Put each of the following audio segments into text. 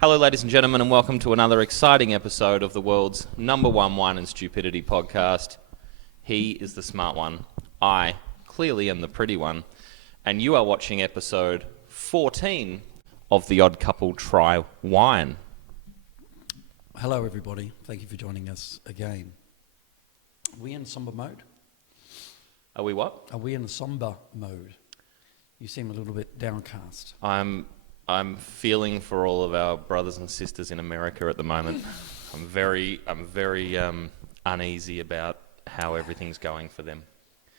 Hello, ladies and gentlemen, and welcome to another exciting episode of the world's #1 wine and stupidity podcast. He is the smart one. I clearly am the pretty one. And you are watching episode 14 of The Odd Couple Try Wine. Hello, everybody. Thank you for joining us again. Are we in somber mode? Are we what? Are we in a somber mode? You seem a little bit downcast. I'm feeling for all of our brothers and sisters in America at the moment. I'm very uneasy about how everything's going for them.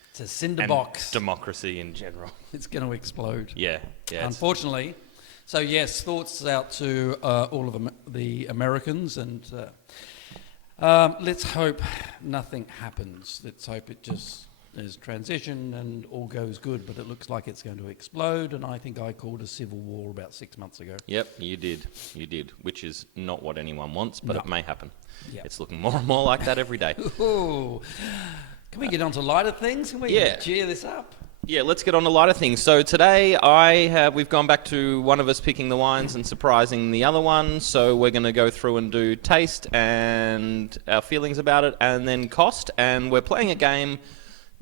It's a cinder and box. Democracy in general. It's going to explode. Yeah. Unfortunately. So yes, thoughts out to all of the Americans, and let's hope nothing happens. Let's hope it just is transition and all goes good. But it looks like it's going to explode, and I think I called a civil war about 6 months ago. Yep, you did, which is not what anyone wants, but No. it may happen. Yep. It's looking more and more like that every day. Ooh. Can we get on to lighter things? Can we cheer this up? Yeah, let's get on to lighter things. So today we've gone back to one of us picking the wines and surprising the other one. So we're going to go through and do taste and our feelings about it and then cost. And we're playing a game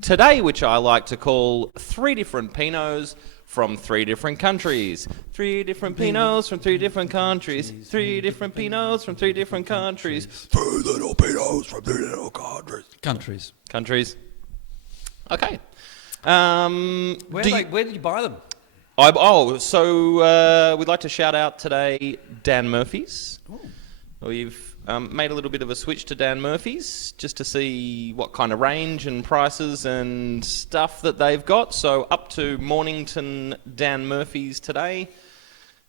today, which I like to call 3 different Pinots from 3 different countries. 3 different Pinots from 3 different countries. 3 different Pinots from 3 different countries. 3 little Pinots from 3 little countries. Countries. Okay. Where did you buy them? We'd like to shout out today Dan Murphy's. Ooh. We've made a little bit of a switch to Dan Murphy's just to see what kind of range and prices and stuff that they've got. So up to Mornington Dan Murphy's today.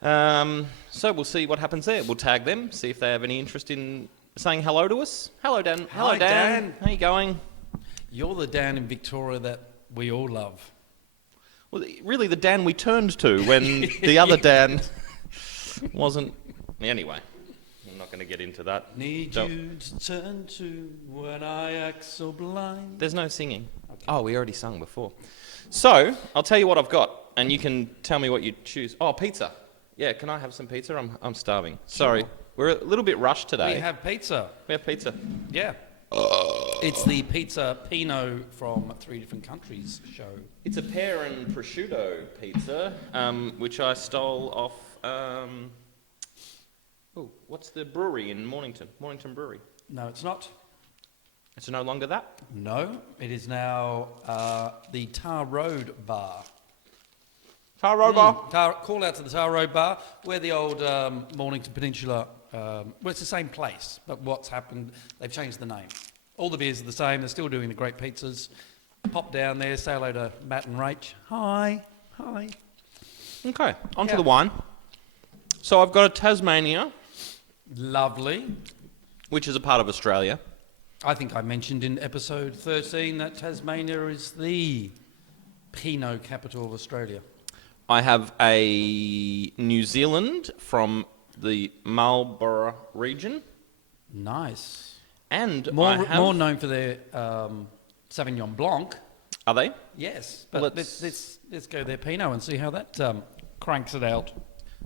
So we'll see what happens there. We'll tag them, see if they have any interest in saying hello to us. Hello, Dan. Hi, Dan. How you going? You're the Dan in Victoria that we all love. Well, really the Dan we turned to when the other Dan wasn't... Anyway, I'm not going to get into that. Need you to turn to when I act so blind. There's no singing. Okay. Oh, we already sung before. So, I'll tell you what I've got, and you can tell me what you choose. Oh, pizza. Yeah, can I have some pizza? I'm starving. Sorry. Sure. We're a little bit rushed today. We have pizza. We have pizza. Yeah. It's the pizza Pinot from 3 different countries show. It's a pear and prosciutto pizza, which I stole off... what's the brewery in Mornington? Mornington Brewery. No, it's not. It's no longer that? No, it is now the Tar Road Bar. Tar Road Bar? Call out to the Tar Road Bar. We're the old Mornington Peninsula. Well, it's the same place, but what's happened, they've changed the name. All the beers are the same. They're still doing the great pizzas. Pop down there, say hello to Matt and Rach. Hi. Okay, on to the wine. So I've got a Tasmania, Lovely. which is a part of Australia. I think I mentioned in episode 13 that Tasmania is the Pinot capital of Australia. I have a New Zealand from the Marlborough region. Nice. And More I have... known for their Sauvignon Blanc. Are they? Yes, but Well, let's go their Pinot and see how that cranks it out.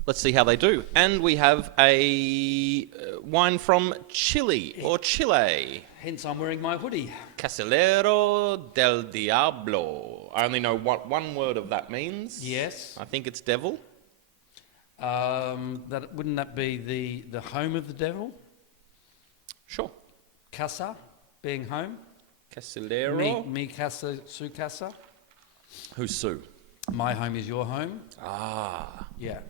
Let's see how they do. And we have a wine from Chile, or Chile. Hence, I'm wearing my hoodie. Casillero del Diablo. I only know what one word of that means. Yes. I think it's devil. Wouldn't that be the home of the devil? Sure. Casa, being home. Casillero. Mi casa, su casa. Who's Sue? My home is your home. Ah. Yeah.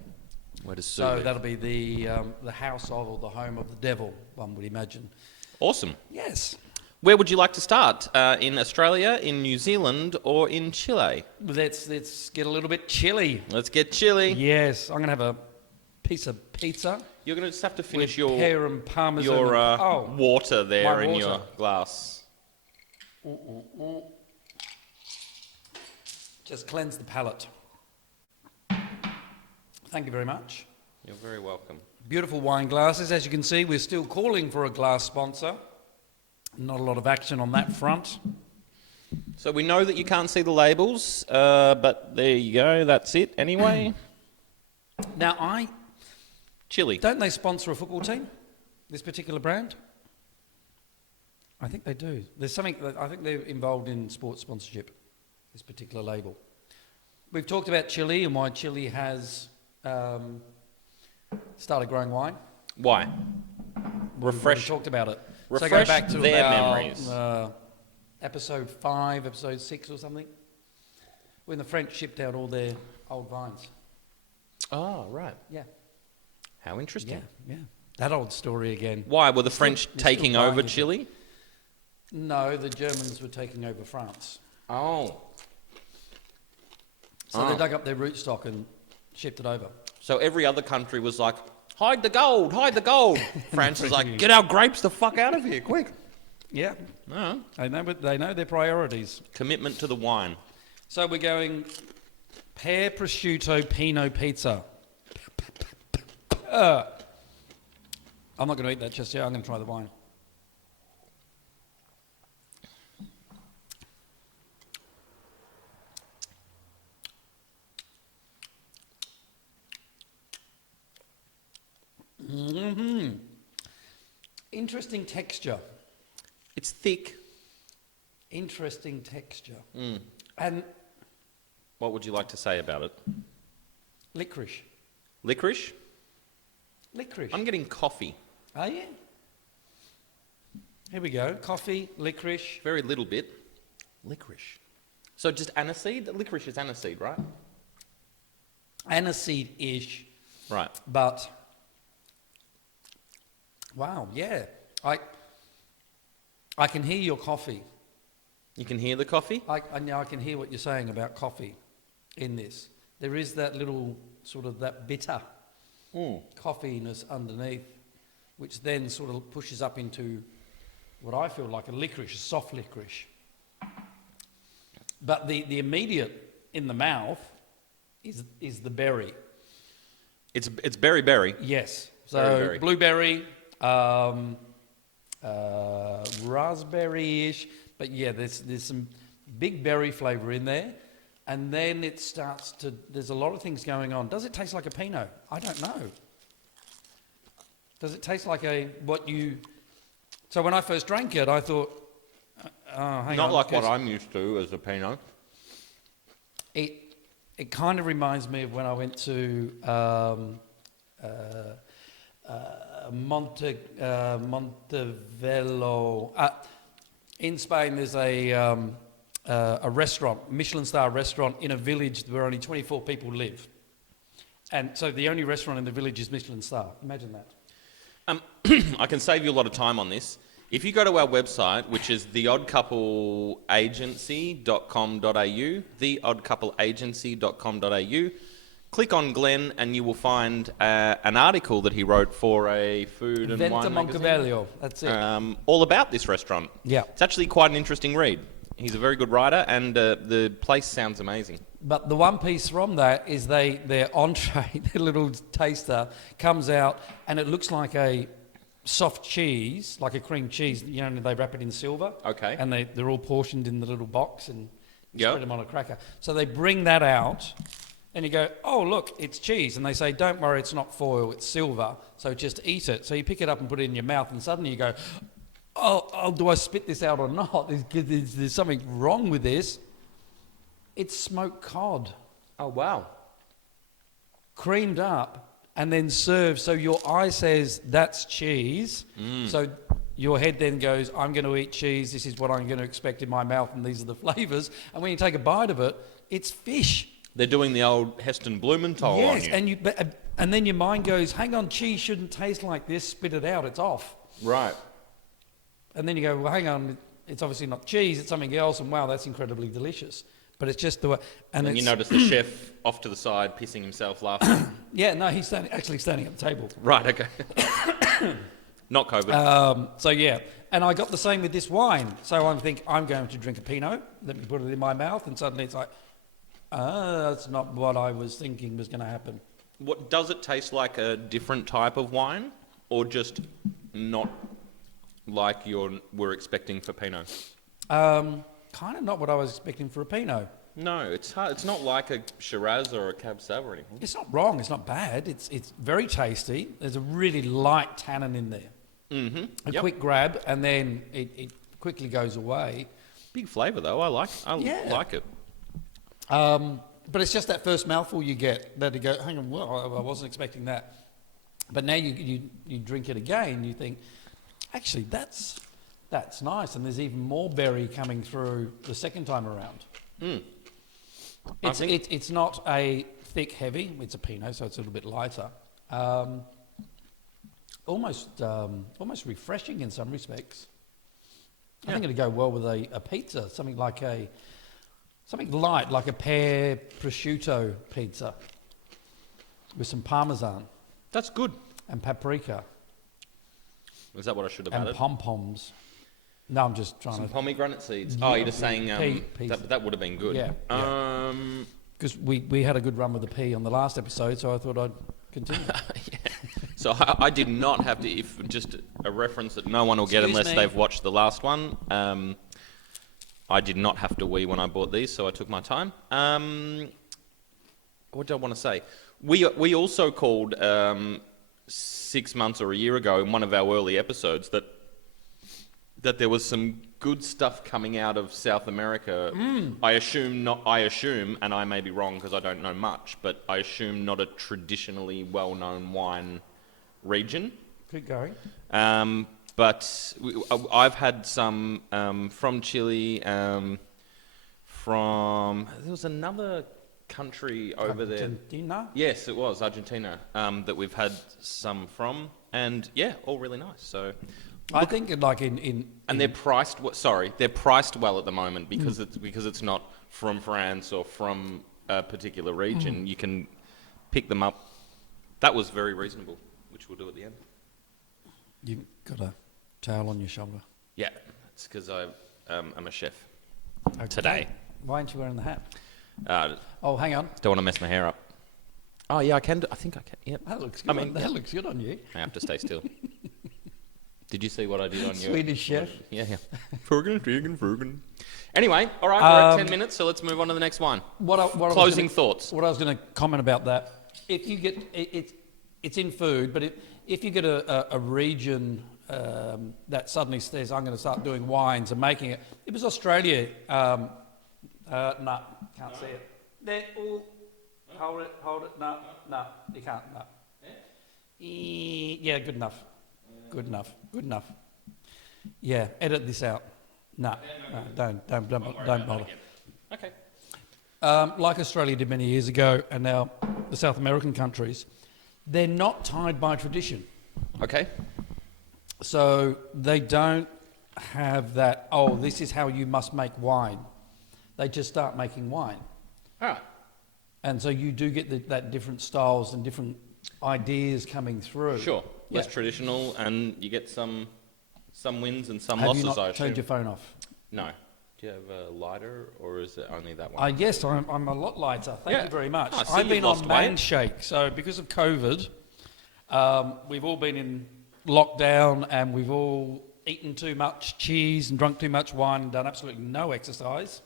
Where does Sue So live? that'll be the house of, or the home of the devil, one would imagine. Awesome. Yes. Where would you like to start? In Australia, in New Zealand, or in Chile? Let's get a little bit chilly. Let's get chilly. Yes, I'm going to have a piece of pizza. You're going to just have to finish with pear and parmesan. your water there in water. your glass. Just cleanse the palate. Thank you very much. You're very welcome. Beautiful wine glasses. As you can see, we're still calling for a glass sponsor. Not a lot of action on that front. So we know that you can't see the labels, but there you go. That's it anyway. Now, Chile. Don't they sponsor a football team? This particular brand? I think they do. There's something that I think they're involved in sports sponsorship. This particular label. We've talked about Chile and why Chile has started growing wine. Why? Refresh. We've talked about it. Refresh so go back to their about, memories. Episode 5, episode 6 or something, when the French shipped out all their old vines. Oh, right. Yeah. How interesting. Yeah. That old story again. Why? Were the French taking over Chile? No, the Germans were taking over France. Oh. So they dug up their rootstock and shipped it over. So every other country was like, hide the gold, hide the gold. France was like, get our grapes the fuck out of here, quick. Yeah. Oh. They know their priorities. Commitment to the wine. So we're going pear prosciutto Pinot pizza. I'm not going to eat that just yet. I'm going to try the wine. Mm-hmm. Interesting texture. It's thick. Interesting texture. Mm. And What would you like to say about it? licorice. Licorice? Licorice. I'm getting coffee. Are you? Here we go. Coffee, licorice. Very little bit. Licorice. So just aniseed? Licorice is aniseed, right? Aniseed-ish. Right. But, wow, yeah. I can hear your coffee. You can hear the coffee? I can hear what you're saying about coffee in this. There is that little sort of that bitter coffeeness underneath, which then sort of pushes up into what I feel like a licorice, a soft licorice. But the immediate in the mouth is the berry. It's berry. Yes. So Berry. blueberry, raspberry-ish, but yeah, there's some big berry flavour in there, and then it starts to. There's a lot of things going on. Does it taste like a Pinot? I don't know. Does it taste like what you? So when I first drank it, I thought, hang Not on, like what because I'm used to as a Pinot. It kind of reminds me of when I went to Montevelo. In Spain, there's a restaurant, Michelin star restaurant in a village where only 24 people live. And so the only restaurant in the village is Michelin star. Imagine that. I can save you a lot of time on this. If you go to our website, which is theoddcoupleagency.com.au, theoddcoupleagency.com.au, click on Glenn and you will find an article that he wrote for a food and Venta wine magazine. Montebello, that's it. All about this restaurant. Yeah. It's actually quite an interesting read. He's a very good writer and the place sounds amazing. But the one piece from that is their entree, their little taster, comes out and it looks like a soft cheese, like a cream cheese. You know, they wrap it in silver. Okay. And they're all portioned in the little box and Yep. spread them on a cracker. So they bring that out and you go, oh, look, it's cheese. And they say, don't worry, it's not foil, it's silver. So just eat it. So you pick it up and put it in your mouth and suddenly you go, oh, do I spit this out or not? There's something wrong with this. It's smoked cod. Oh, wow. Creamed up and then served. So your eye says, that's cheese. So your head then goes, I'm going to eat cheese. This is what I'm going to expect in my mouth and these are the flavours. And when you take a bite of it, it's fish. They're doing the old Heston Blumenthal on you. And then your mind goes, hang on, cheese shouldn't taste like this. Spit it out. It's off. Right. And then you go, well, hang on, it's obviously not cheese, it's something else, and wow, that's incredibly delicious. But it's just the way... And you notice the chef off to the side pissing himself laughing. Yeah, no, he's actually standing at the table. Right, okay. Not COVID. So yeah, and I got the same with this wine. So I'm going to drink a Pinot, let me put it in my mouth, and suddenly it's like, that's not what I was thinking was going to happen. What does it taste like? A different type of wine, or just not like we're expecting for Pinot? Kind of not what I was expecting for a Pinot. No, it's hard. It's not like a Shiraz or a Cab Sav or anything. It's not wrong. It's not bad. It's very tasty. There's a really light tannin in there. Mm-hmm. A quick grab, and then it quickly goes away. Big flavour though. I like it. But it's just that first mouthful you get that you go, hang on, well, I wasn't expecting that. But now you drink it again, you think, actually, that's nice, and there's even more berry coming through the second time around. Mm. It's not a thick, heavy. It's a Pinot, so it's a little bit lighter. Almost refreshing in some respects. I think it'd go well with a pizza, something light, like a pear prosciutto pizza with some parmesan. That's good. And paprika. Is that what I should have and added? pom-poms. No, I'm just trying some to... pomegranate seeds. Oh, you're just saying pea. that would have been good. Yeah. Because we had a good run with the pea on the last episode, so I thought I'd continue. Yeah. So I did not have to, if just a reference that no one will get unless they've watched the last one. I did not have to wee when I bought these, so I took my time. What do I want to say? We also called 6 months or a year ago in one of our early episodes that there was some good stuff coming out of South America. I assume, and I may be wrong because I don't know much, but I assume not a traditionally well-known wine region. Keep going. But I've had some from Chile, there was another country over there. Argentina? Yes, it was Argentina that we've had some from, and yeah, all really nice. So, I think they're priced. They're priced well at the moment because it's not from France or from a particular region. You can pick them up. That was very reasonable, which we'll do at the end. You've got a towel on your shoulder. Yeah, it's because I'm a chef Okay. today. Why aren't you wearing the hat? Don't Hang on. want to mess my hair up. Oh yeah, I can. I think I can. Yep. That looks good. That looks good on you. I have to stay still. Did you see what I did on your Swedish chef? Yeah. Frugen. Anyway, all right, we're at 10 minutes, so let's move on to the next one. Closing thoughts. What I was going to comment about that, if you get it's in food, but if you get a region that suddenly says, I'm going to start doing wines and making it. It was Australia. No, can't see it. There, hold it. No, you can't. No. Yeah, good enough. Good enough. Yeah, edit this out. No, don't bother. Okay. Like Australia did many years ago, and now the South American countries, they're not tied by tradition. Okay. So they don't have that, this is how you must make wine. They just start making wine. Ah. And so you do get that different styles and different ideas coming through. Sure. Yeah. Less traditional, and you get some wins and some Have losses, you not I assume. turned your phone off? No. Do you have a lighter, or is it only that one? Yes, I'm a lot lighter. Thank you very much. I see I've you've been lost on weight. man shake. So because of COVID, we've all been in lockdown, and we've all eaten too much cheese and drunk too much wine and done absolutely no exercise.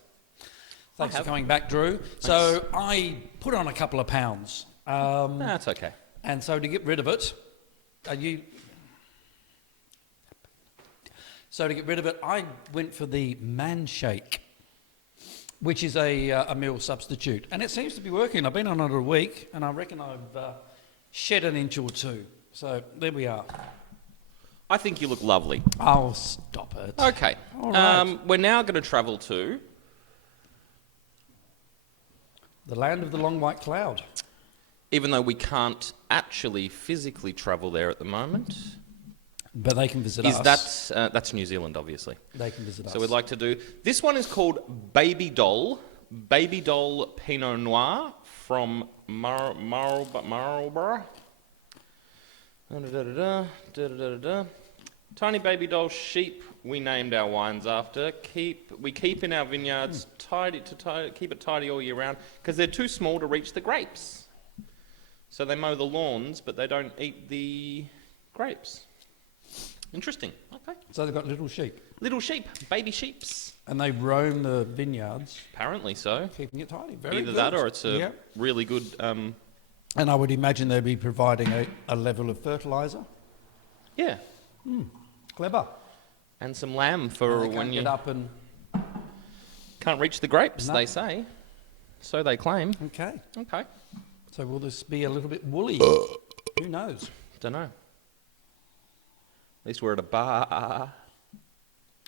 Thanks for coming back, Drew. Thanks. So I put on a couple of pounds. That's okay. And so to get rid of it, I went for the man shake, which is a meal substitute. And it seems to be working. I've been on it a week, and I reckon I've shed an inch or two. So there we are. I think you look lovely. Oh, stop it. Okay. All right. We're now going to travel to... the land of the long white cloud. Even though we can't actually physically travel there at the moment. But they can visit us. That's New Zealand, obviously. They can visit us. So we'd like to do... This one is called Baby Doll Pinot Noir from Marlborough. Tiny baby doll sheep we named our wines after. We keep in our vineyards keep it tidy all year round because they're too small to reach the grapes. So they mow the lawns, but they don't eat the grapes. Interesting. Okay. So they've got little sheep. Little sheep, baby sheeps. And they roam the vineyards, Apparently so. keeping it tidy. Very Either good. that or it's a really good... And I would imagine they'd be providing a level of fertiliser. yeah. Clever. And some lamb for And they when can't you get up and... can't reach the grapes, No. they say. So they claim. Okay. Okay. So will this be a little bit woolly? Who knows? Don't know. At least we're at a bar.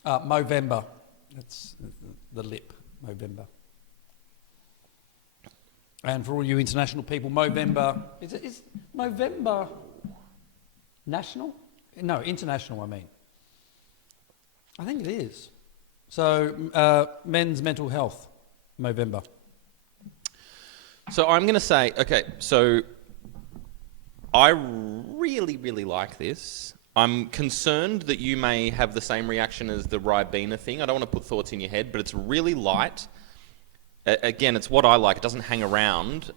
Movember. That's the lip. Movember. And for all you international people, Movember... Is Movember national? No, international, I mean. I think it is. So, men's mental health, Movember. So I'm going to say, okay, so I really, really like this. I'm concerned that you may have the same reaction as the Ribena thing. I don't want to put thoughts in your head, but it's really light. Again, it's what I like. It doesn't hang around.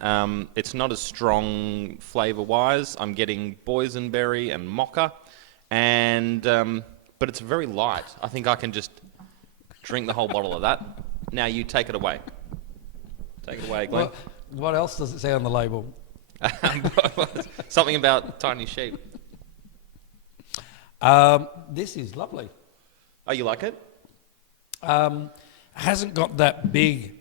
It's not as strong flavour-wise. I'm getting boysenberry and mocha, and but it's very light. I think I can just drink the whole bottle of that. Now you take it away. Take it away, Glenn. What else does it say on the label? Something about tiny sheep. This is lovely. Oh, you like it? Hasn't got that big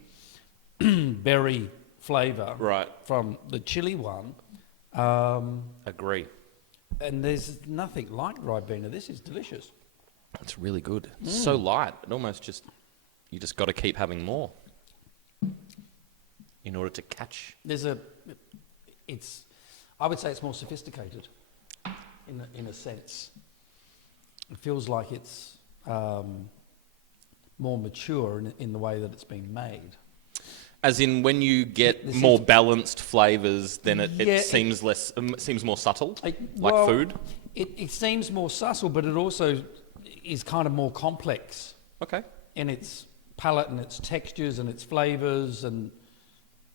berry flavour Right. from the chili one. Agree. And there's nothing like Ribena. This is delicious. It's really good. It's so light. It almost just... You just got to keep having more in order to catch. I would say it's more sophisticated in a sense. It feels like it's more mature in the way that it's been made. As in, when you get more balanced flavours, then it seems less, seems more subtle, like food. It seems more subtle, but it also is kind of more complex. Okay. In its palate and its textures and its flavours, and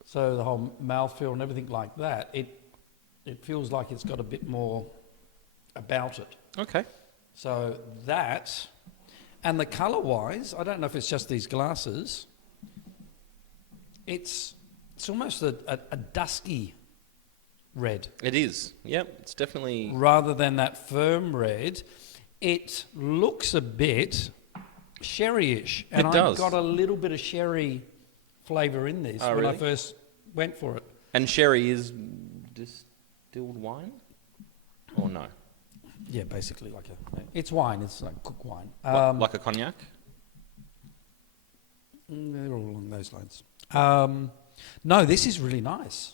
so the whole mouthfeel and everything like that. It feels like it's got a bit more about it. Okay. So that, and the colour-wise, I don't know if it's just these glasses. It's almost a dusky red. It is. Yep. It's definitely... Rather than that firm red. It looks a bit sherry-ish. And It does. I got a little bit of sherry flavour in this when I really? first went for it. And sherry is distilled wine? Or no? Yeah, basically it's wine. It's like cooked wine. Like a cognac? They're all along those lines. No, this is really nice.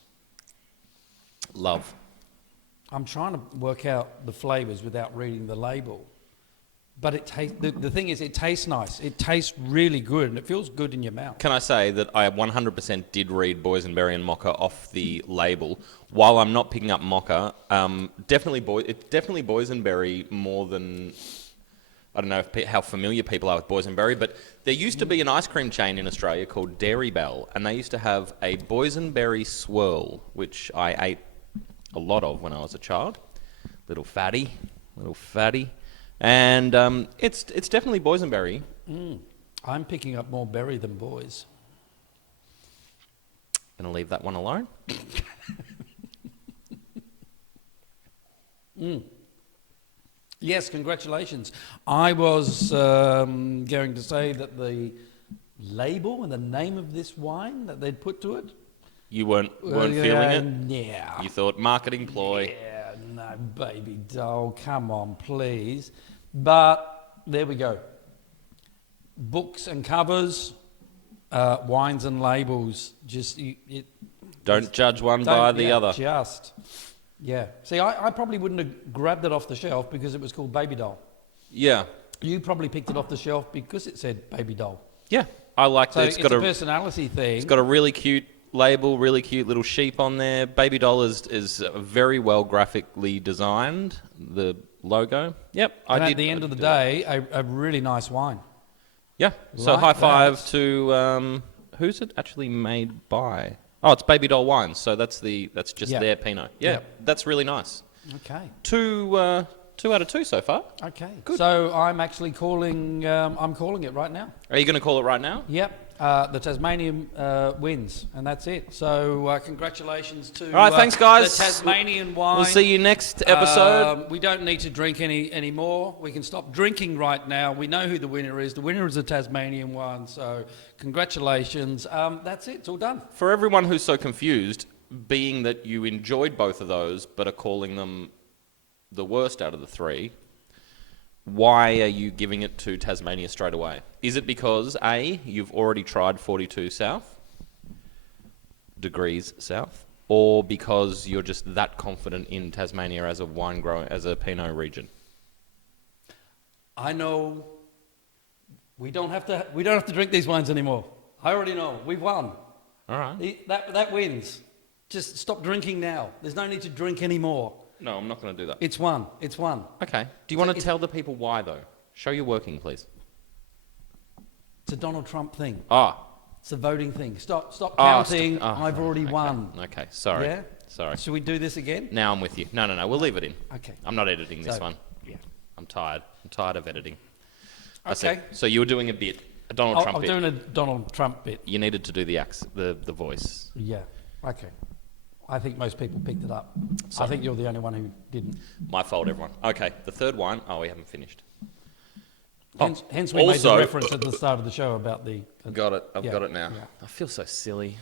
Love. I'm trying to work out the flavours without reading the label. But it tastes. The thing is, it tastes nice. It tastes really good, and it feels good in your mouth. Can I say that I 100% did read boysenberry and mocha off the label? While I'm not picking up mocha, definitely boysenberry more than... I don't know how familiar people are with boysenberry, but there used to be an ice cream chain in Australia called Dairy Bell, and they used to have a boysenberry swirl, which I ate a lot of when I was a child. Little fatty. And it's definitely boysenberry. I'm picking up more berry than boys. Gonna leave that one alone. Yes, congratulations. I was going to say that the label and the name of this wine that they'd put to it. You weren't feeling it? Yeah. You thought marketing ploy. Yeah, no, baby doll, come on, please. But there we go. Books and covers, wines and labels. Don't judge one by the other. Yeah. See, I probably wouldn't have grabbed it off the shelf because it was called Baby Doll. Yeah. You probably picked it off the shelf because it said Baby Doll. Yeah. I like So that. it's a personality thing. It's got a really cute label, really cute little sheep on there. Baby Doll is very well graphically designed. The logo. Yep. And at the end of the day, a really nice wine. Yeah. So Like high five that. to who's it actually made by? Oh, it's Baby Doll Wines. So that's just Yeah. their Pinot. Yeah. Yeah. That's really nice. Okay. Two 2 out of 2 so far. Okay. Good. So I'm actually calling. I'm calling it right now. Are you going to call it right now? Yep. The Tasmanian wins, and that's it. So congratulations to All right, thanks, guys. the Tasmanian wine. We'll see you next episode. We don't need to drink any more. We can stop drinking right now. We know who the winner is. The winner is the Tasmanian wine. So congratulations. That's it. It's all done. For everyone who's so confused, being that you enjoyed both of those but are calling them the worst out of the 3, why are you giving it to Tasmania straight away? Is it because, A, you've already tried 42 degrees south, or because you're just that confident in Tasmania as a wine grower, as a Pinot region? I know we don't have to drink these wines anymore. I already know. We've won. All right. That wins. Just stop drinking now. There's no need to drink anymore. No, I'm not going to do that. It's won. It's won. Okay. Do you want to tell the people why, though? Show your working, please. It's a Donald Trump thing. Ah. It's a voting thing. Stop counting. I've already okay. won. Okay, sorry. Yeah? Sorry. Should we do this again? Now I'm with you. No, we'll leave it in. Okay. I'm not editing this one. Yeah. I'm tired. I'm tired of editing. Okay. So you were doing a bit, a Donald Trump I'm bit. doing a Donald Trump bit. You needed to do the voice. Yeah. Okay. I think most people picked it up. Sorry. I think you're the only one who didn't. My fault, everyone. Okay, the third wine. Oh, we haven't finished. Hence we made the reference at the start of the show about the... Got it. I've got it now. Yeah. I feel so silly.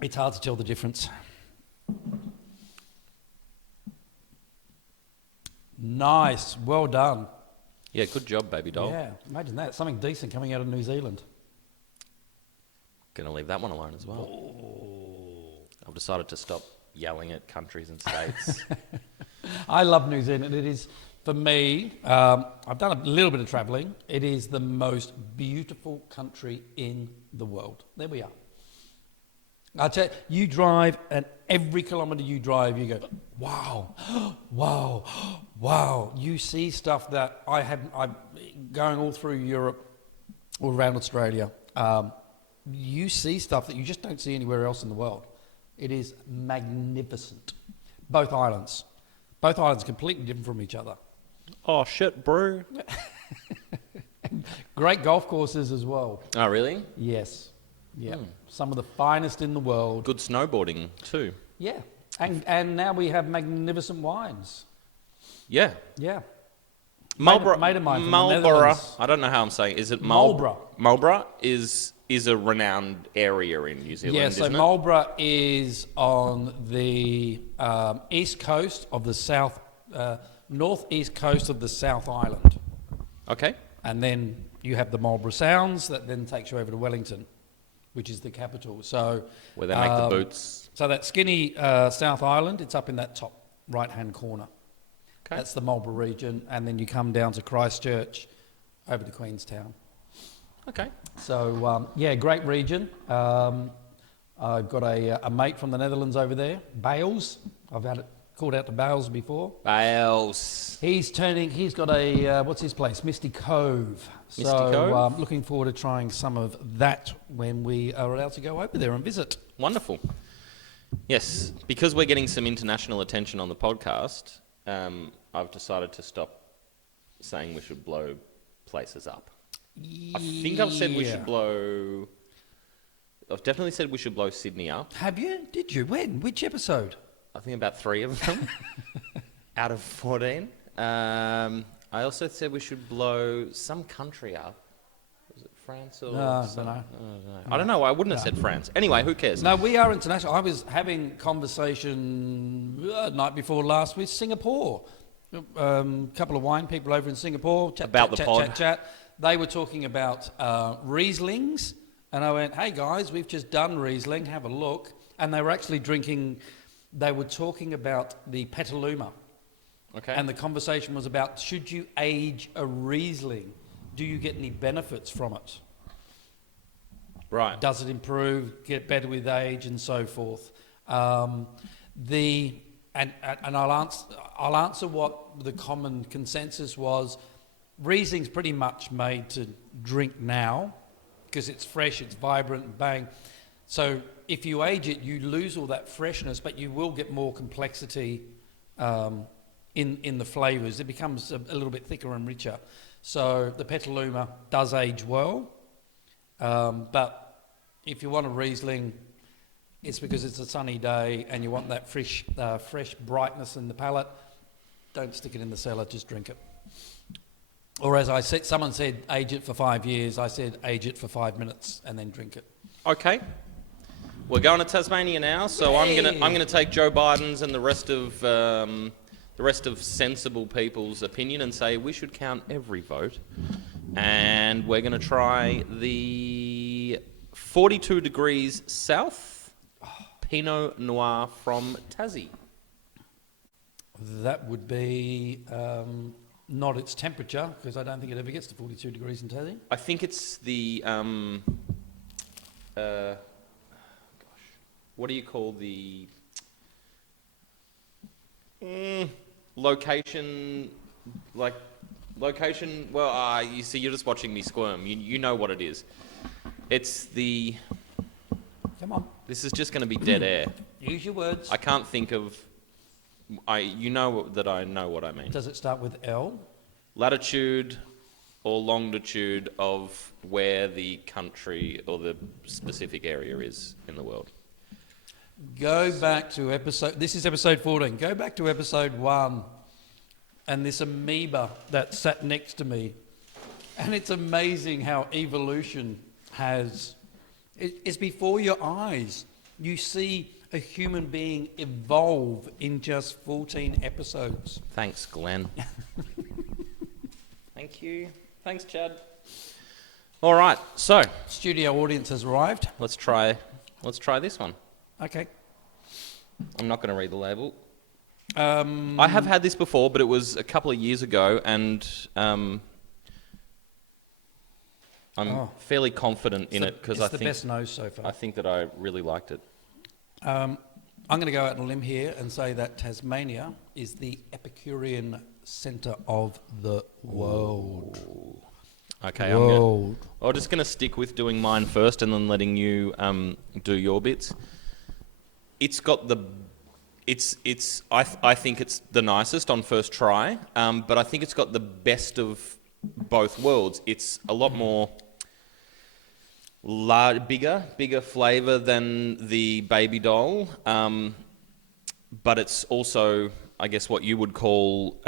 It's hard to tell the difference. Nice. Well done. Yeah, good job, baby doll. Yeah, imagine that. Something decent coming out of New Zealand. Gonna leave that one alone as well. I've decided to stop yelling at countries and states. I love New Zealand. It is, for me, I've done a little bit of travelling. It is the most beautiful country in the world. There we are. I tell you, you drive, and every kilometre you drive, you go, wow, wow, wow. You see stuff that I'm going all through Europe, all around Australia. You see stuff that you just don't see anywhere else in the world. It is magnificent. Both islands. Both islands completely different from each other. Oh, shit, bro. Great golf courses as well. Oh, really? Yes. Yeah. Some of the finest in the world. Good snowboarding, too. Yeah. And now we have magnificent wines. Yeah. Yeah. Marlborough. Mate of mine from the Marlborough. Netherlands. I don't know how I'm saying. Is it Marlborough? Marlborough is a renowned area in New Zealand, Yeah, so isn't it? Marlborough is on the east coast of the northeast coast of the South Island. Okay. And then you have the Marlborough Sounds that then takes you over to Wellington, which is the capital. So Where they make the boots. So that skinny South Island, it's up in that top right-hand corner. Okay. That's the Marlborough region, and then you come down to Christchurch, over to Queenstown. Okay. So yeah, great region. I've got a mate from the Netherlands over there, Bales. I've had it called out to Bales before. Bales. He's got a, what's his place? Misty Cove. Misty Cove? Looking forward to trying some of that when we are allowed to go over there and visit. Wonderful. Yes, because we're getting some international attention on the podcast, I've decided to stop saying we should blow places up. I think I've said we should blow... I've definitely said we should blow Sydney up. Have you? Did you? When? Which episode? I think about 3 of them out of 14. I also said we should blow some country up. Was it France or some? No. I don't know. I wouldn't have said France. Anyway, who cares? No, we are international. I was having conversation night before last with Singapore. Couple of wine people over in Singapore. Chat. They were talking about Rieslings. And I went, hey guys, we've just done Riesling. Have a look. And they were actually drinking... They were talking about the Petaluma. Okay. And the conversation was about, should you age a Riesling? Do you get any benefits from it? Right. Does it improve, get better with age, and so forth? And I'll answer what the common consensus was. Riesling's pretty much made to drink now because it's fresh, it's vibrant, bang. So if you age it, you lose all that freshness, but you will get more complexity in the flavours. It becomes a little bit thicker and richer. So the Petaluma does age well, but if you want a Riesling, it's because it's a sunny day and you want that fresh brightness in the palate. Don't stick it in the cellar, just drink it. Or as I said, someone said, age it for 5 years. I said, age it for 5 minutes and then drink it. Okay. We're going to Tasmania now, so I'm gonna take Joe Biden's and the rest of sensible people's opinion and say we should count every vote. And we're gonna try the 42 degrees south Pinot Noir from Tassie. That would be not its temperature, because I don't think it ever gets to 42 degrees in Tassie. I think it's the what do you call the location? Location. Well, you see, you're just watching me squirm. You know what it is. It's the. Come on. This is just going to be dead air. Use your words. I can't think of. You know that I know what I mean. Does it start with L? Latitude or longitude of where the country or the specific area is in the world. Go back to this is episode 14. Go back to episode 1 and this amoeba that sat next to me. And it's amazing how evolution it's before your eyes. You see a human being evolve in just 14 episodes. Thanks, Glenn. Thank you. Thanks, Chad. All right, so Studio audience has arrived. let's try this one. Okay. I'm not going to read the label. Um, I have had this before, but it was a couple of years ago, and I'm fairly confident in it because it's the best nose so far. I think that I really liked it. I'm going to go out on a limb here and say that Tasmania is the Epicurean centre of the world. Okay, I'm just going to stick with doing mine first and then letting you do your bits. It's got the, I think it's the nicest on first try, but I think it's got the best of both worlds. It's a lot more bigger flavour than the Baby Doll, but it's also, I guess, what you would call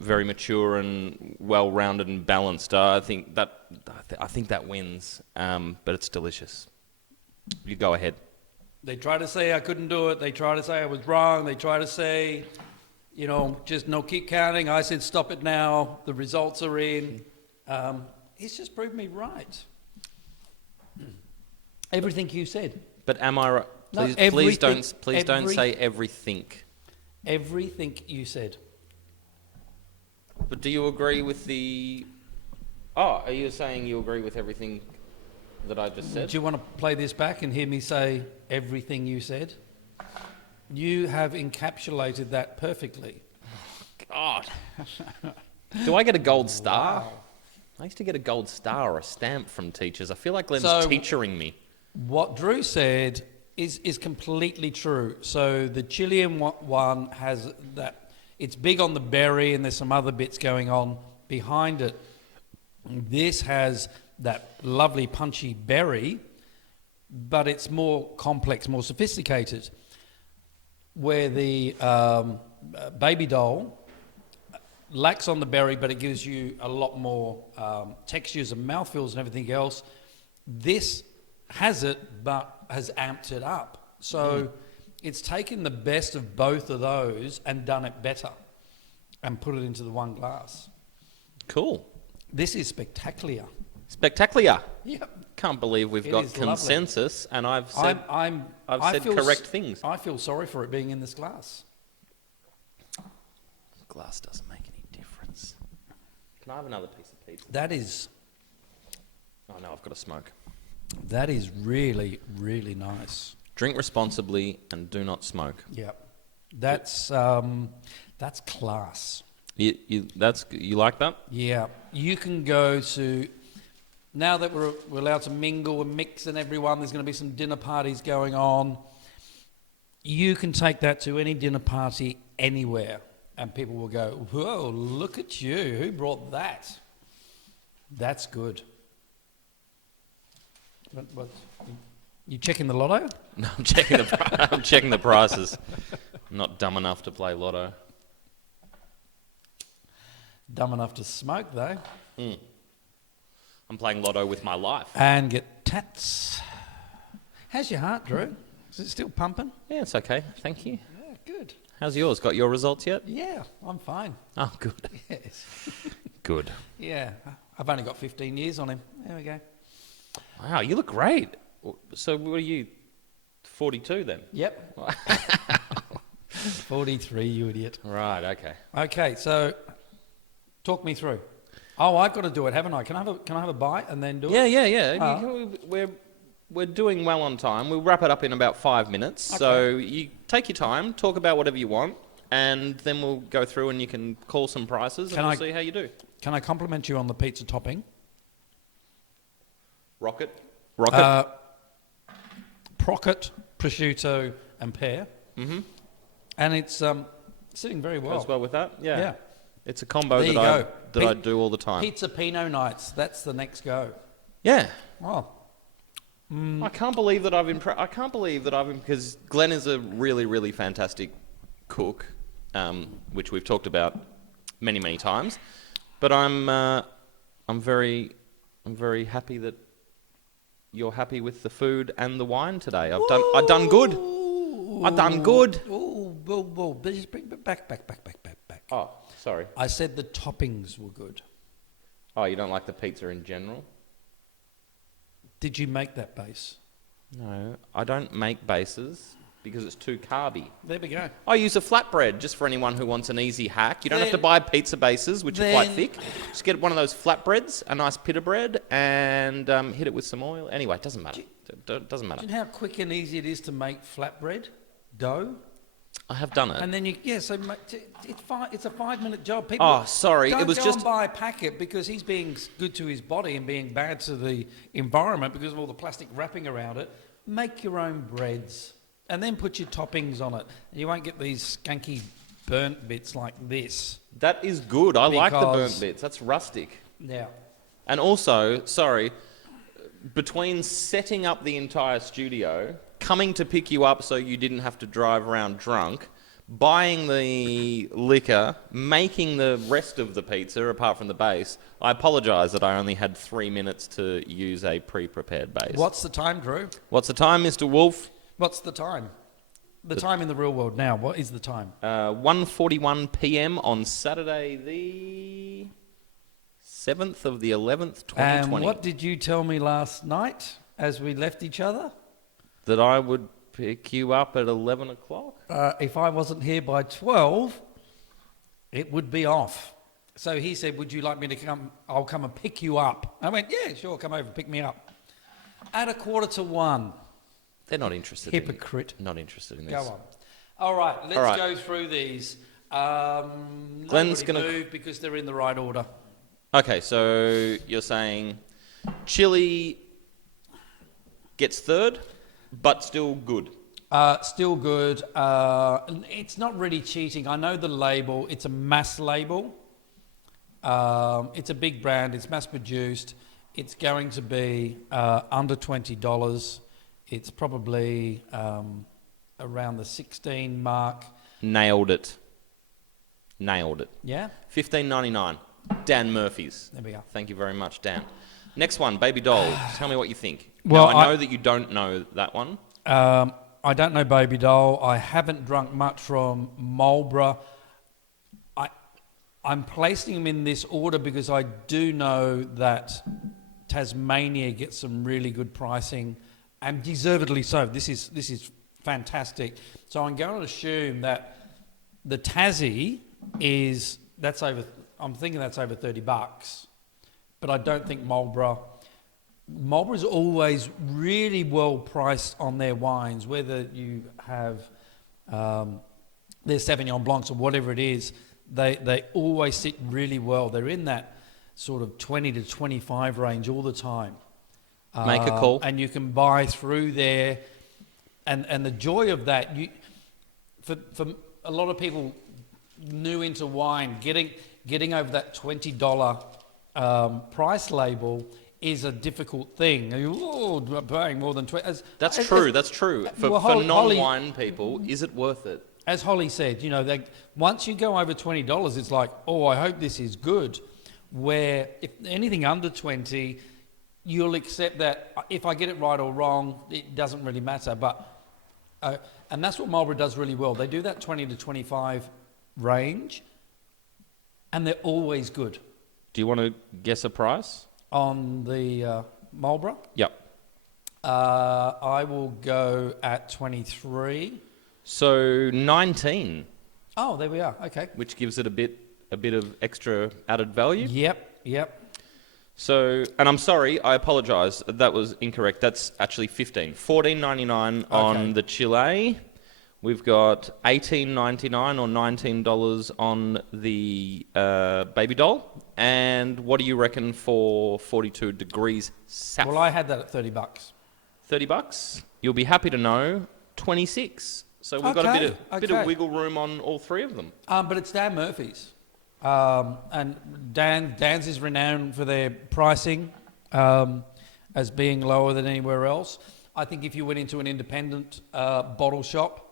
very mature and well-rounded and balanced. I think that wins, but it's delicious. You go ahead. They try to say I couldn't do it. They try to say I was wrong. They try to say, just no, keep counting. I said stop it now. The results are in. He's just proved me right. Everything you said. But am I right? Please don't say everything. Everything you said. But do you agree with the... Oh, are you saying you agree with everything that I just said? Do you want to play this back and hear me say everything you said? You have encapsulated that perfectly. God. Do I get a gold star? Wow. I used to get a gold star or a stamp from teachers. I feel like Glenn's teachering me. What Drew said is completely true. So the Chilean one has that. It's big on the berry and there's some other bits going on behind it. This has that lovely punchy berry, but it's more complex, more sophisticated. Where the Baby Doll lacks on the berry, but it gives you a lot more textures and mouthfeels and everything else. This has it, but has amped it up. So it's taken the best of both of those and done it better and put it into the one glass. Cool. This is spectacular. Spectacular. Yep. Can't believe we've got consensus, and I've said correct things. I feel sorry for it being in this glass. Glass doesn't make any difference. Can I have another piece of pizza? That is... Oh no, I've got to smoke. That is really, really nice. Drink responsibly and do not smoke. Yep. That's class. You like that? Yeah. You can go to... now that we're allowed to mingle and mix and everyone, there's going to be some dinner parties going on. You can take that to any dinner party anywhere and people will go, whoa, look at you. Who brought that? That's good. What, you checking the lotto? No, I'm checking I'm checking the prices. I'm not dumb enough to play lotto. Dumb enough to smoke, though. I'm playing lotto with my life. And get tats. How's your heart, Drew? Is it still pumping? Yeah, it's okay. Thank you. Yeah, good. How's yours? Got your results yet? Yeah, I'm fine. Oh, good. Yes. Good. Yeah, I've only got 15 years on him. There we go. Wow, you look great. So what are you, 42 then? Yep. 43, you idiot. Right, okay. Okay, so talk me through. Oh, I've got to do it, haven't I? Can I have a bite and then do it? Yeah. We're doing well on time. We'll wrap it up in about 5 minutes. Okay. So you take your time, talk about whatever you want, and then we'll go through and you can call some prices and we'll see how you do. Can I compliment you on the pizza topping? Rocket, Procket, prosciutto, and pear. Mm-hmm. And it's sitting very well. Goes well with that? Yeah. Yeah. It's a combo there that I do all the time. Pizza Pinot nights. That's the next go. Yeah. Oh. I can't believe that because Glenn is a really, really fantastic cook, which we've talked about many, many times. But I'm very happy that you're happy with the food and the wine today. I've done good. I've done good. Whoa. Just bring it back. Oh, sorry. I said the toppings were good. Oh, you don't like the pizza in general? Did you make that base? No, I don't make bases because it's too carby. There we go. I use a flatbread just for anyone who wants an easy hack. You don't have to buy pizza bases, which are quite thick. Just get one of those flatbreads, a nice pita bread, and hit it with some oil. Anyway, it doesn't matter. It doesn't matter. Do you know how quick and easy it is to make flatbread dough? I have done it. And then it's a 5-minute job. People sorry, don't it was go just and buy a packet because he's being good to his body and being bad to the environment because of all the plastic wrapping around it. Make your own breads and then put your toppings on it. You won't get these skanky burnt bits like this. That is good. I like the burnt bits. That's rustic. Yeah. And also, sorry, between setting up the entire studio, coming to pick you up so you didn't have to drive around drunk, buying the liquor, making the rest of the pizza apart from the base, I apologise that I only had 3 minutes to use a pre-prepared base. What's the time, Drew? What's the time, Mr. Wolf? What's the time? The time in the real world now. What is the time? 1:41 p.m. on Saturday the 7th of the 11th, 2020. And what did you tell me last night as we left each other? That I would pick you up at 11 o'clock? If I wasn't here by 12, it would be off. So he said, would you like me to come? I'll come and pick you up. I went, yeah, sure, come over and pick me up. At 1:45. They're not interested. Hypocrite. Not interested in this. Go on. All right, let's go through these. Glenn's going to move because they're in the right order. Okay, so you're saying chili gets third, but still good. Still good. It's not really cheating. I know the label. It's a mass label. It's a big brand. It's mass produced. It's going to be under $20. It's probably around the 16 mark. Nailed it. Yeah? $15.99. Dan Murphy's. There we go. Thank you very much, Dan. Next one, Baby Doll. Tell me what you think. Well, now, I know that you don't know that one. I don't know Baby Doll. I haven't drunk much from Marlborough. I'm placing them in this order because I do know that Tasmania gets some really good pricing, and deservedly so. This is fantastic. So I'm going to assume that the Tassie I'm thinking that's over $30, but I don't think Marlborough is always really well priced on their wines, whether you have their Sauvignon Blancs or whatever it is. They always sit really well. They're in that sort of 20 to 25 range all the time. Make a call. And you can buy through there. And the joy of that, for a lot of people new into wine, getting over that $20 price label is a difficult thing. Oh, paying more than 20. That's true. For non-wine people, is it worth it? As Holly said, once you go over $20, it's like, oh, I hope this is good. Where if anything under 20, you'll accept that if I get it right or wrong, it doesn't really matter. But and that's what Marlborough does really well. They do that 20 to 25 range, and they're always good. Do you want to guess a price? On the Marlborough? Yep. I will go at 23. So 19. Oh, there we are. Okay. Which gives it a bit of extra added value. Yep. So, and I'm sorry, I apologise. That was incorrect. That's actually 15. $14.99 on the Chile. We've got $18.99 or $19 on the Baby Doll. And what do you reckon for 42 degrees south? Well, I had that at $30. $30? You'll be happy to know 26. So we've got a bit of wiggle room on all three of them. But it's Dan Murphy's. And Dan's is renowned for their pricing as being lower than anywhere else. I think if you went into an independent bottle shop,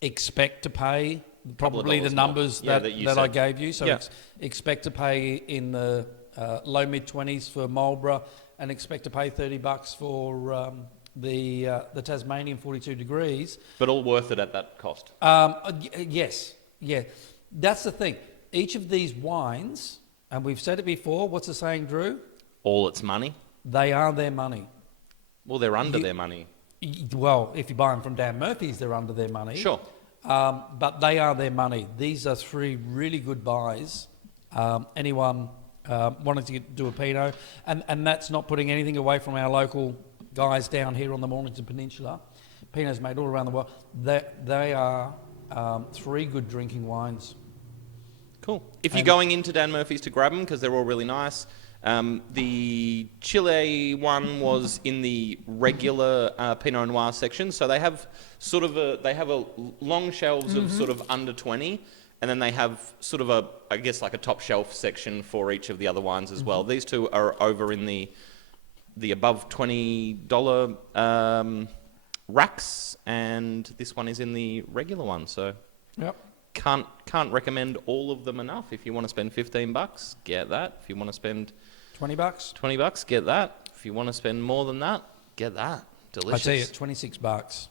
expect to pay probably the numbers that I gave you. So expect to pay in the low mid-20s for Marlborough, and expect to pay $30 for the Tasmanian 42 degrees. But all worth it at that cost. Yes. That's the thing. Each of these wines, and we've said it before, what's the saying, Drew? All its money. They are their money. Well, they're under their money. Well, if you buy them from Dan Murphy's, they're under their money. Sure. But they are their money. These are three really good buys. Anyone wanting to do a Pinot, and that's not putting anything away from our local guys down here on the Mornington Peninsula. Pinots made all around the world. They are three good drinking wines. Cool. If you're going into Dan Murphy's to grab them, because they're all really nice, the Chile one was in the regular Pinot Noir section, so they have a long shelves of sort of under 20, and then they have sort of like a top shelf section for each of the other wines as well. These two are over in the above $20 racks, and this one is in the regular one. So yep. Can't recommend all of them enough. If you want to spend $15, get that. If you want to spend $20, get that. If you want to spend more than that, get that. Delicious. I tell you, $26.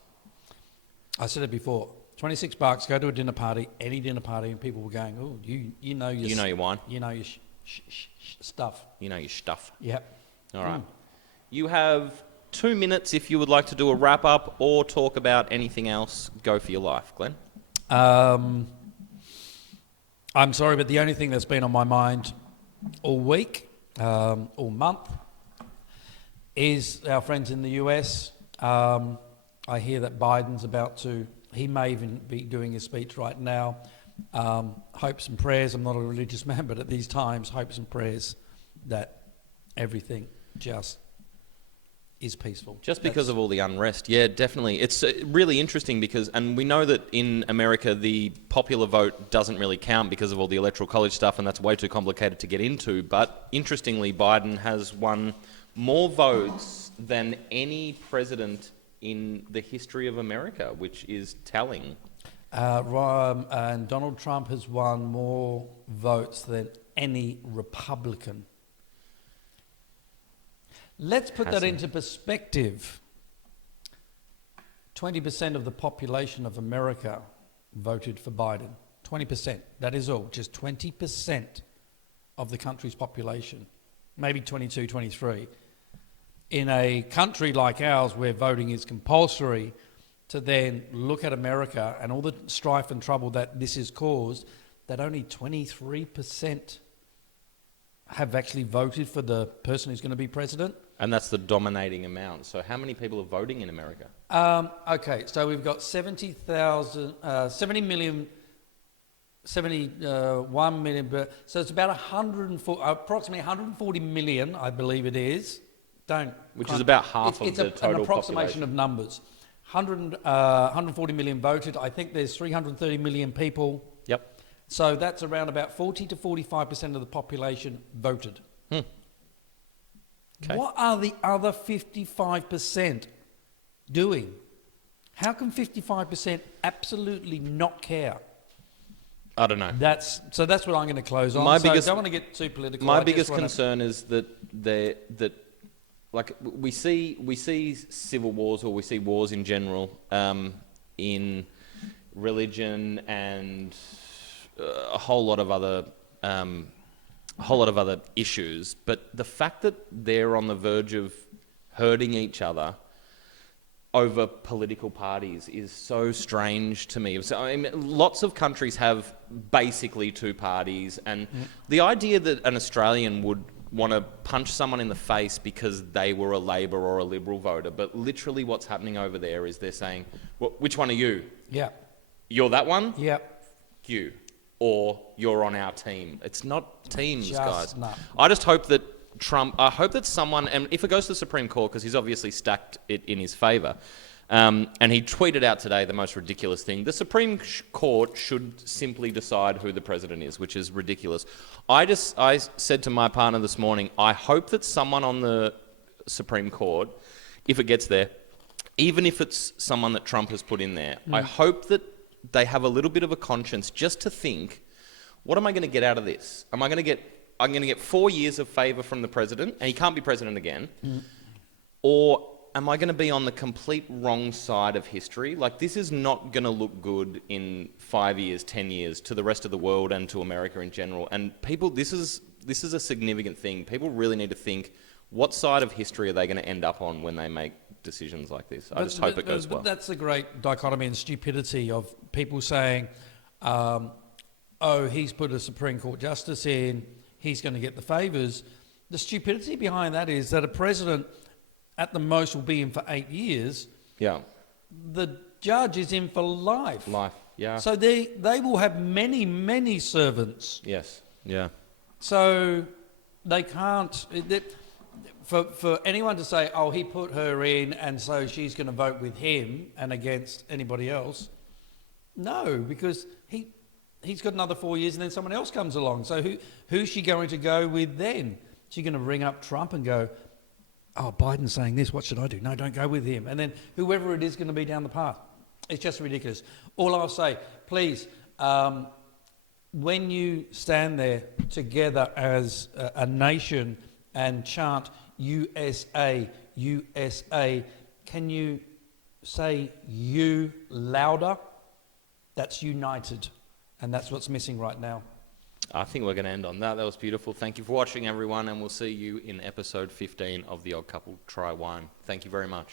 I said it before. $26. Go to a dinner party, any dinner party, and people were going, "Oh, you know your wine. You know your stuff. You know your stuff." Yep. All right. You have 2 minutes if you would like to do a wrap up or talk about anything else. Go for your life, Glenn. I'm sorry, but the only thing that's been on my mind all week, all month, is our friends in the US. I hear that Biden's about to, he may even be doing his speech right now. Hopes and prayers, I'm not a religious man, but at these times, hopes and prayers that everything just is peaceful. Just because of all the unrest. Yeah, definitely. It's really interesting because, and we know that in America, the popular vote doesn't really count because of all the electoral college stuff, and that's way too complicated to get into. But interestingly, Biden has won more votes than any president in the history of America, which is telling. And Donald Trump has won more votes than any Republican. Let's put that into perspective. 20% of the population of America voted for Biden. 20%. That is all. Just 20% of the country's population. Maybe 22, 23. In a country like ours where voting is compulsory, to then look at America and all the strife and trouble that this has caused, that only 23% have actually voted for the person who's going to be president. And that's the dominating amount. So how many people are voting in America? Okay, so we've got 70 million 71 million, so it's about approximately 140 million, I believe it is. Which is about half of the total an approximation population. of numbers. 140 million voted. I think there's 330 million people. Yep. So that's around about 40 to 45% of the population voted. Okay. What are the other 55% doing? How can 55% absolutely not care? I don't know. That's what I'm going to close on. I don't want to get too political. My biggest concern is that like we see civil wars, or we see wars in general, in religion and a whole lot of other issues. But the fact that they're on the verge of hurting each other over political parties is so strange to me. So, I mean, lots of countries have basically two parties, and the idea that an Australian would want to punch someone in the face because they were a Labor or a Liberal voter, but literally what's happening over there is they're saying, well, which one are you? Yeah. You're that one? Yeah. You. Or you're on our team. It's not teams, guys. No. I just hope that I hope that someone, and if it goes to the Supreme Court, because he's obviously stacked it in his favour, and he tweeted out today the most ridiculous thing. The Supreme Court should simply decide who the president is, which is ridiculous. I said to my partner this morning, I hope that someone on the Supreme Court, if it gets there, even if it's someone that Trump has put in there, I hope that they have a little bit of a conscience just to think, what am I going to get out of this? I'm going to get 4 years of favour from the president, and he can't be president again, or am I going to be on the complete wrong side of history? Like, this is not going to look good in 5 years, 10 years to the rest of the world and to America in general. And people, this is a significant thing. People really need to think, what side of history are they going to end up on when they make decisions like this? I just hope it goes well. But that's the great dichotomy and stupidity of people saying, oh, he's put a Supreme Court justice in, he's going to get the favours. The stupidity behind that is that a president at the most will be in for 8 years. Yeah. The judge is in for life. Life, yeah. So they will have many, many servants. Yes, yeah. So they can't... For anyone to say, oh, he put her in and so she's going to vote with him and against anybody else, no, because he's got another 4 years and then someone else comes along. So who's she going to go with then? She's going to ring up Trump and go, oh, Biden's saying this, what should I do? No, don't go with him. And then whoever it is going to be down the path. It's just ridiculous. All I'll say, please, when you stand there together as a nation and chant USA, USA, can you say you louder? That's united. And that's what's missing right now. I think we're going to end on that. That was beautiful. Thank you for watching, everyone, and we'll see you in episode 15 of The Odd Couple Try Wine. Thank you very much.